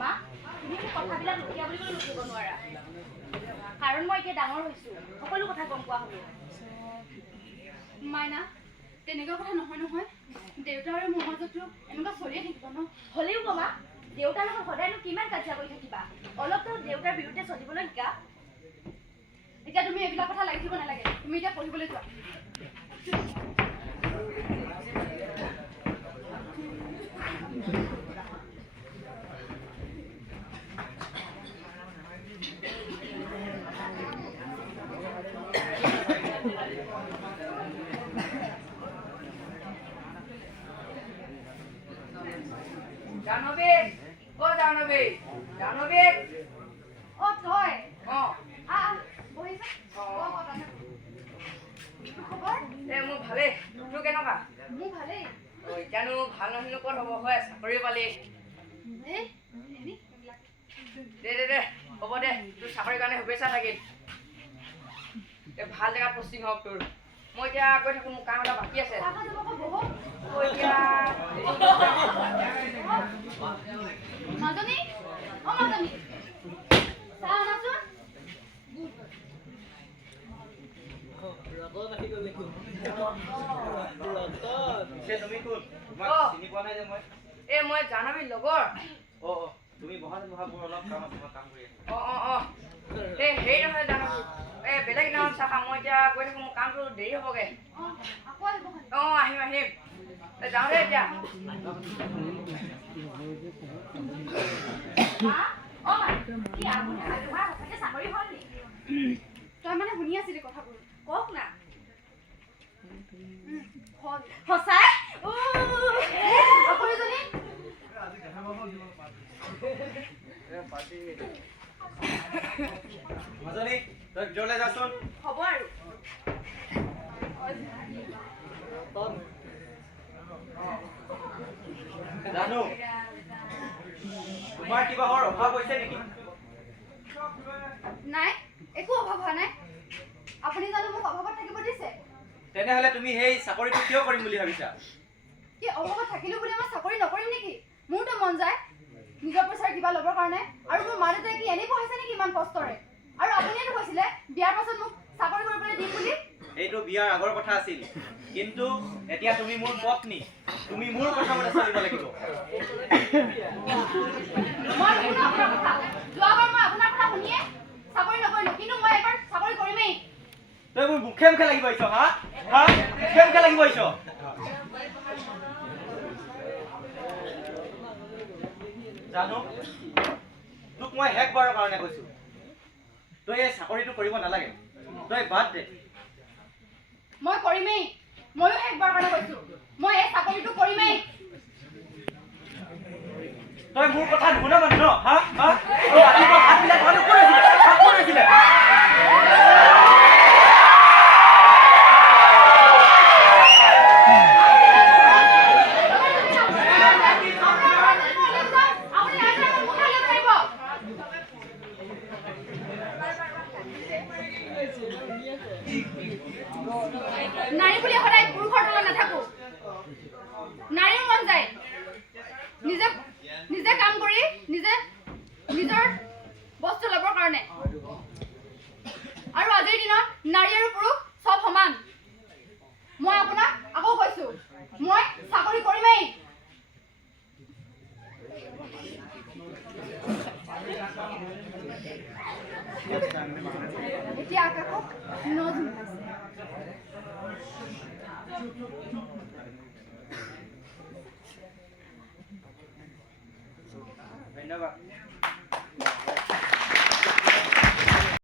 মা তুমি কথাবিলাক লুকিয়া বুলি ক'লে লুকিব নোৱাৰা কাৰণ মই এতিয়া ডাঙৰ হৈছো সকলো কথা গম পোৱা হ'লো মাইনা তেনেকুৱা কথা নহয় নহয় দেউতা আৰু মোৰ মাজতো এনেকুৱা চলিয়ে থাকিব ন হ'লেও কমা দেউতাৰ লগত সদায়নো কিমান কাজিয়া কৰি থাকিবা অলপতো দেউতাৰ বিৰুদ্ধে চলিবলৈ শিকা এতিয়া তুমি এইবিলাক কথা লাগি থাকিব নালাগে তুমি এতিয়া পঢ়িবলৈ যোৱা জানবী ও জানবী জানবী ও তই বহিছা খবৰ মোৰ ভালেই তোৰ কেনেকুৱা মোৰ ভালেই এতিয়ানো ভাল নহ'লে ক'ত হ'ব হয় চাকৰি পালি দে হ'ব দে তোৰ চাকৰিৰ কাৰণে শুভেচ্ছা থাকিল ভাল জেগাত পষ্টিং হওক তোৰ মই এতিয়া গৈ থাকোঁ মোৰ কাম এটা বাকী আছে মাজনী অ মাজনী চাহ আনাচোন মই জানবীৰ লগৰ তুমি বহা মোৰ অলপ কাম আছে মই কাম কৰি আছো হেৰি নহয় জানবী বেলেগ দিনাখন চাহ মই এতিয়া গৈ থাকোঁ মোৰ কামটো দেৰি হ'বগৈ আহিম যাওঁ দে এতিয়া তই মানে শুনি আছিলি কথাবোৰ কওক না সঁচাই মাজনী তই ভিতৰলৈ যাচোন হ'ব আৰু জানো তোমাৰ কিবা অভাৱ হৈছে নেকি নাই একো অভাৱ হোৱা নাই আপুনি জানো মোক অভাৱত থাকিব দিছে তেনেহ'লে তুমি সেই চাকৰিটো কিয় কৰিম বুলি ভাবিছা কি অভাৱত থাকিলো বুলি মই চাকৰি নকৰিম নেকি মোৰতো মন যায় নিজৰ পইচাৰ কিবা ল'বৰ কাৰণে আৰু মোৰ মা দেউতাই কি এনেই পঢ়াইছে নেকি ইমান কষ্টৰে আৰু আপুনিয়েতো কৈছিলে বিয়াৰ পাছত মোক চাকৰি কৰিবলৈ দিম বুলি এইটো বিয়াৰ আগৰ কথা আছিল কিন্তু এতিয়া তুমি মোৰ পত্নী তুমি মোৰ কথা মতে চলিব লাগিব মই শুনো আপোনাৰ কথা যোৱাবাৰ মই আপোনাৰ কথা শুনিয়ে চাকৰি নকৰিলো কিন্তু মই এবাৰ চাকৰি কৰিমেই তই মোৰ মুখে মুখে লাগিব আহিছ মুখে মুখে লাগিব আহিছ জানো তোক মই শেষবাৰৰ কাৰণে কৈছো তই এই চাকৰিটো কৰিব নালাগে তই বাদ দে মই কৰিমেই ময়ো শেষবাৰ কাৰণে কৈছো মই এই চাকৰিটো কৰিমেই তই মোৰ কথা নুশুনা মানে ন ৰাতিপুৱা ভাত বিলাক কোন আছিলে নাৰী বুলি সদায় পুৰুষৰ তলত নাথাকো নাৰীৰ মন যায় নিজে কাম কৰি নিজৰ বস্তু ল'বৰ কাৰণে আৰু আজিৰ দিনত নাৰী আৰু পুৰুষ চব সমান মই আপোনাক আকৌ কৈছো মই চাকৰি কৰিমেই এতিয়া আকাশক ধন্যবাদ